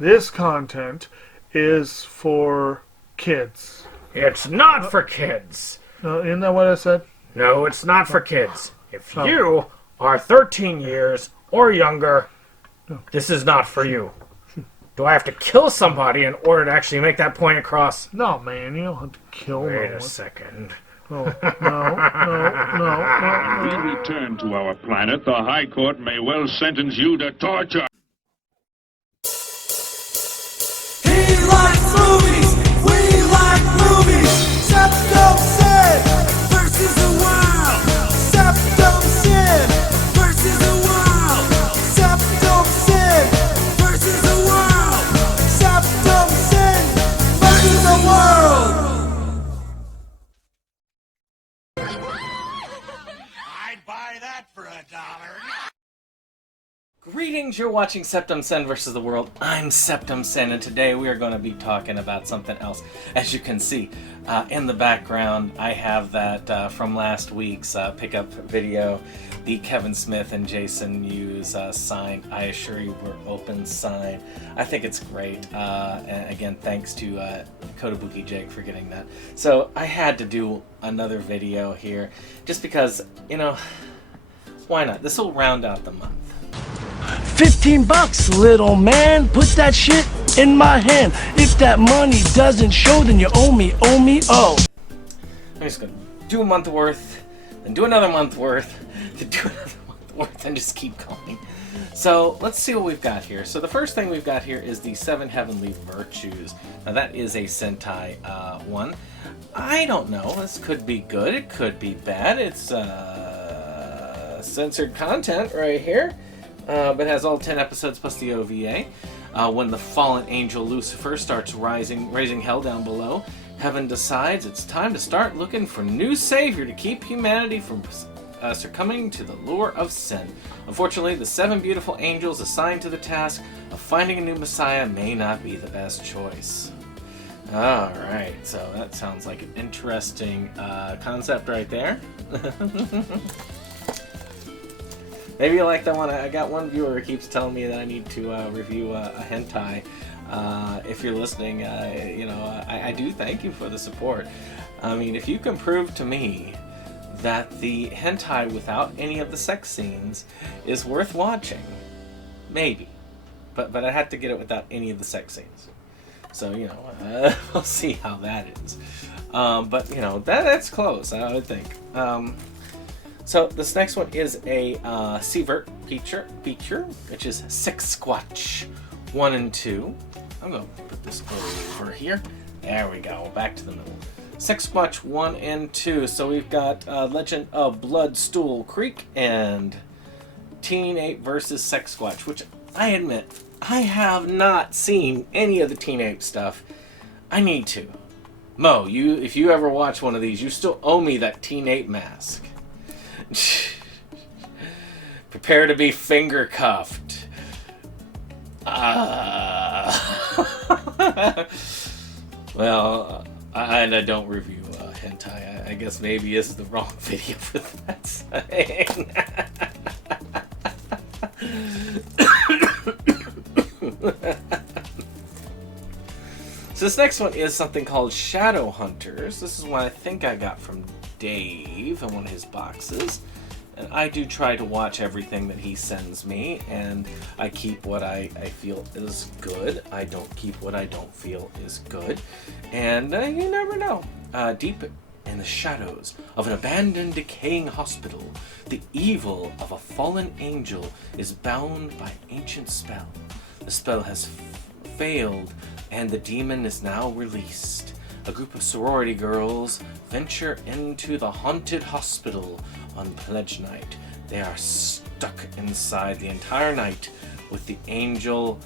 This content is for kids. It's not for kids. Isn't that what I said? No, it's not for kids. If you are 13 years or younger, this is not for you. Do I have to kill somebody in order to actually make that point across? No, man, you don't have to kill Wait no a one. second. Oh, no. We return to our planet. The High Court may well sentence you to torture. He likes movies, we like movies. SeptumSin versus the world. SeptumSin versus the world. SeptumSin versus the world. SeptumSin versus the world. I'd buy that for $1. Greetings, you're watching SeptumSin vs. the World. I'm SeptumSin, and today we are going to be talking about something else. As you can see, in the background, I have that from last week's pickup video, the Kevin Smith and Jason Mewes sign, I Assure You We're Open sign. I think it's great. And again, thanks to Kotobuki Jake for getting that. So I had to do another video here, just because, you know, why not? This will round out the month. $15, little man. Put that shit in my hand. If that money doesn't show, then you owe me, oh. I'm just gonna do a month worth, then do another month worth, then do another month worth, and just keep going. So let's see what we've got here. So the first thing we've got here is the 7 Heavenly Virtues. Now that is a Sentai one. I don't know. This could be good. It could be bad. It's censored content right here. But it has all 10 episodes plus the OVA. When the fallen angel Lucifer starts raising hell down below, heaven decides it's time to start looking for a new savior to keep humanity from succumbing to the lure of sin. Unfortunately, the 7 beautiful angels assigned to the task of finding a new messiah may not be the best choice. Alright, so that sounds like an interesting concept right there. Maybe you like that one. I got one viewer who keeps telling me that I need to review a hentai. If you're listening, you know, I do thank you for the support. I mean, if you can prove to me that the hentai without any of the sex scenes is worth watching, maybe. But I had to get it without any of the sex scenes. So, you know, we'll see how that is. But, you know, that's close, I would think. So this next one is a Seavert feature, which is Sexquatch 1 and 2. I'm going to put this over here. There we go, back to the middle. Sexquatch 1 and 2. So we've got Legend of Bloodstool Creek and Teen Ape vs. Sexquatch, which I admit, I have not seen any of the Teen Ape stuff. I need to. Mo, if you ever watch one of these, you still owe me that Teen Ape mask. Prepare to be finger cuffed. Well, I don't review hentai. I guess maybe this is the wrong video for that saying. So this next one is something called Shadow Hunters. This is one I think I got from Dave in one of his boxes. And I do try to watch everything that he sends me, and I keep what I feel is good. I don't keep what I don't feel is good. And you never know. Deep in the shadows of an abandoned, decaying hospital, the evil of a fallen angel is bound by an ancient spell. The spell has failed, and the demon is now released. A group of sorority girls venture into the haunted hospital on Pledge Night. They are stuck inside the entire night with the angel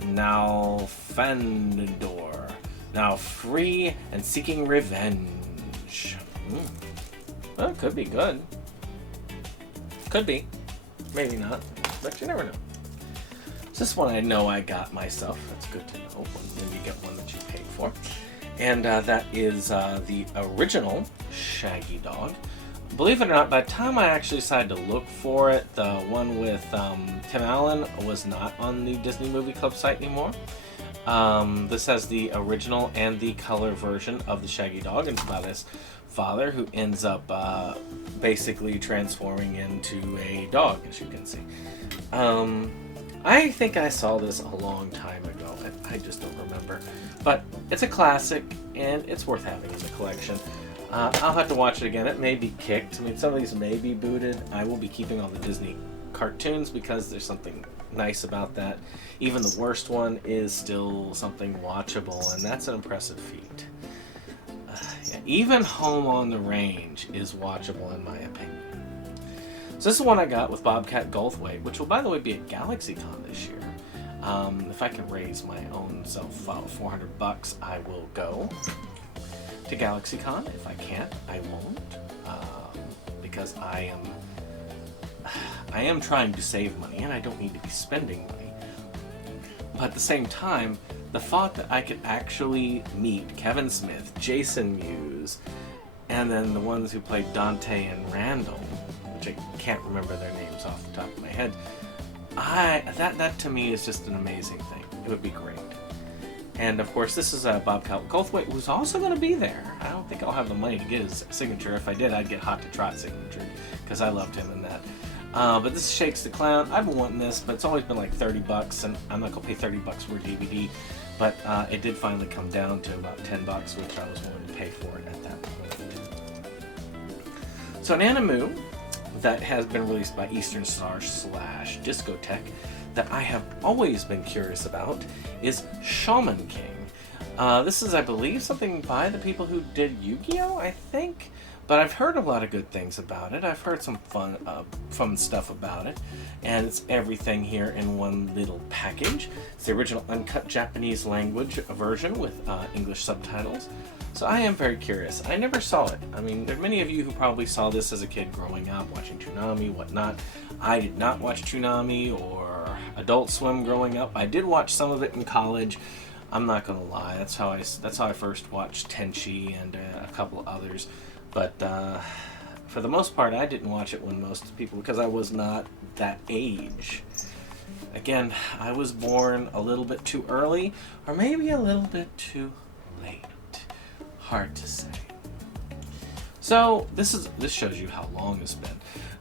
Nalfandor, now free and seeking revenge. Well, could be good. Could be. Maybe not. But you never know. This one I know I got myself. That's good to know when you get one that you paid for. And that is the original Shaggy Dog. believe it or not, by the time I actually decided to look for it, the one with Tim Allen was not on the Disney Movie Club site anymore. This has the original and the color version of the Shaggy Dog, and it's about his father who ends up basically transforming into a dog, as you can see. I think I saw this a long time ago. I just don't remember. But it's a classic, and it's worth having in the collection. I'll have to watch it again. It may be kicked. I mean, some of these may be booted. I will be keeping all the Disney cartoons because there's something nice about that. Even the worst one is still something watchable, and that's an impressive feat. Yeah, even Home on the Range is watchable in my opinion. So this is one I got with Bobcat Goldthwait, which will, by the way, be at GalaxyCon this year. If I can raise my own self $400, I will go to GalaxyCon. If I can't, I won't, because I am trying to save money, and I don't need to be spending money. But at the same time, the thought that I could actually meet Kevin Smith, Jason Mewes, and then the ones who played Dante and Randall, which I can't remember their names off the top of my head, that to me is just an amazing thing. It would be great. And of course, this is Bobcat Goldthwait, who's also going to be there. I don't think I'll have the money to get his signature. If I did, I'd get Hot to Trot's signature, because I loved him in that. But this is Shakes the Clown. I've been wanting this, but it's always been like $30, and I'm not going to pay $30 for a DVD. But it did finally come down to about $10, which I was willing to pay for it at that point. So an anime that has been released by Eastern Star / Discotech that I have always been curious about is Shaman King. This is, I believe, something by the people who did Yu-Gi-Oh!, I think? But I've heard a lot of good things about it. I've heard some fun stuff about it. And it's everything here in one little package. It's the original uncut Japanese language version with English subtitles. So I am very curious. I never saw it. I mean, there are many of you who probably saw this as a kid growing up, watching Toonami, whatnot. I did not watch Toonami or Adult Swim growing up. I did watch some of it in college. I'm not gonna lie. That's how I first watched Tenchi and a couple of others. But for the most part, I didn't watch it when most people, because I was not that age. Again, I was born a little bit too early, or maybe a little bit too late. Hard to say. So this shows you how long it's been.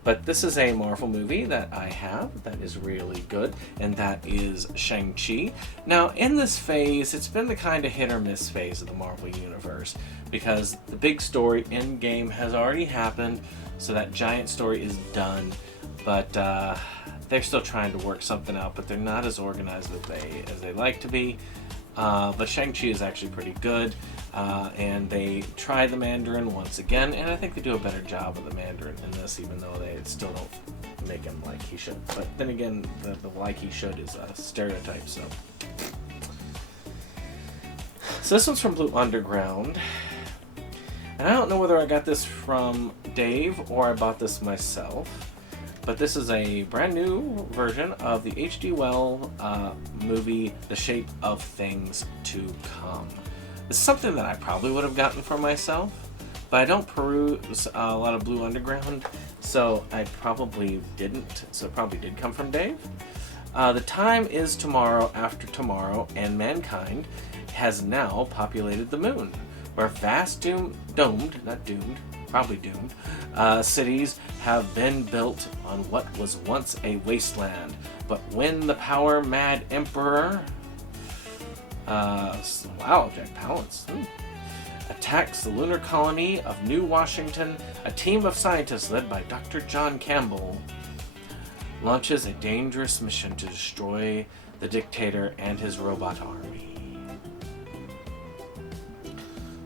But this is a Marvel movie that I have that is really good, and that is Shang-Chi. Now, in this phase, it's been the kind of hit or miss phase of the Marvel Universe, because the big story, Endgame, has already happened, so that giant story is done, but they're still trying to work something out, but they're not as organized as they like to be. But Shang-Chi is actually pretty good, and they try the Mandarin once again, and I think they do a better job of the Mandarin in this, even though they still don't make him like he should. But then again, the like he should is a stereotype, so. So this one's from Blue Underground, and I don't know whether I got this from Dave or I bought this myself. But this is a brand new version of the H.G. Wells movie, The Shape of Things to Come. It's something that I probably would have gotten for myself, but I don't peruse a lot of Blue Underground, so I probably didn't. So it probably did come from Dave. The time is tomorrow after tomorrow, and mankind has now populated the moon, where vast probably doomed, cities have been built on what was once a wasteland. But when the power-mad emperor, Jack Palance, attacks the lunar colony of New Washington, a team of scientists led by Dr. John Campbell launches a dangerous mission to destroy the dictator and his robot army.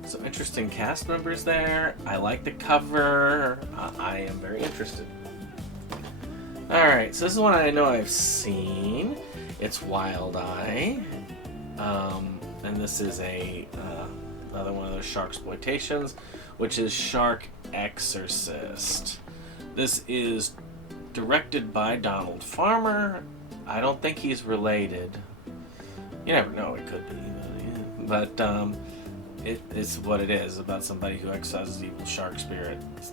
So interesting cast members there. I like the cover. I am very interested. Alright, so this is one I know I've seen. It's Wild Eye. And this is another one of those sharksploitations, which is Shark Exorcist. This is directed by Donald Farmer. I don't think he's related. You never know, it could be. But it's what it is, about somebody who exercises evil shark spirits.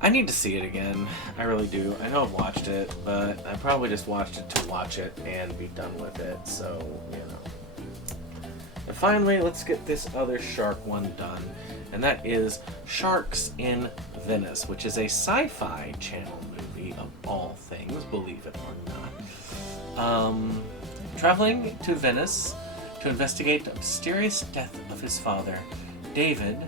I need to see it again. I really do. I know I've watched it, but I probably just watched it to watch it and be done with it. So, you know. And finally, let's get this other shark one done. And that is Sharks in Venice, which is a sci-fi channel movie of all things, believe it or not. Traveling to Venice to investigate the mysterious death of his father, David,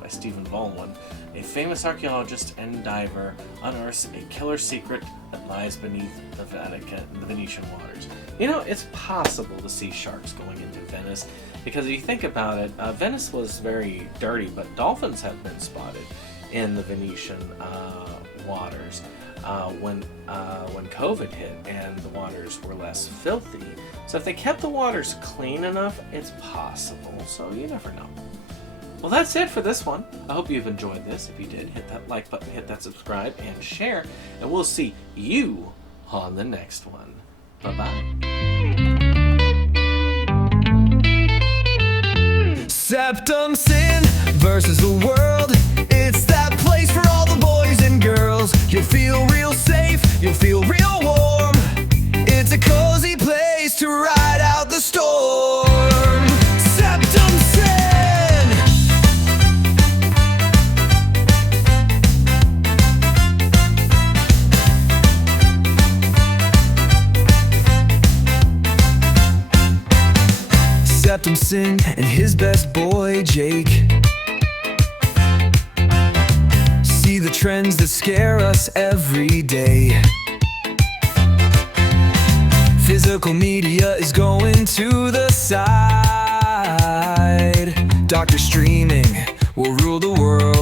by Stephen Baldwin, a famous archaeologist and diver, unearths a killer secret that lies beneath the Venetian waters. You know, it's possible to see sharks going into Venice, because if you think about it, Venice was very dirty, but dolphins have been spotted in the Venetian waters when COVID hit and the waters were less filthy. So if they kept the waters clean enough, it's possible. So you never know. Well, that's it for this one. I hope you've enjoyed this. If you did, hit that like button, hit that subscribe, and share. And we'll see you on the next one. Bye-bye. SeptumSin versus the world. It's that place for all the boys and girls. You'll feel real safe, you'll feel real warm. It's a cozy place to ride out the storm. SeptumSin! SeptumSin and his best boy Jake see the trends that scare us every day. Physical media is going to the side. Doctor streaming will rule the world.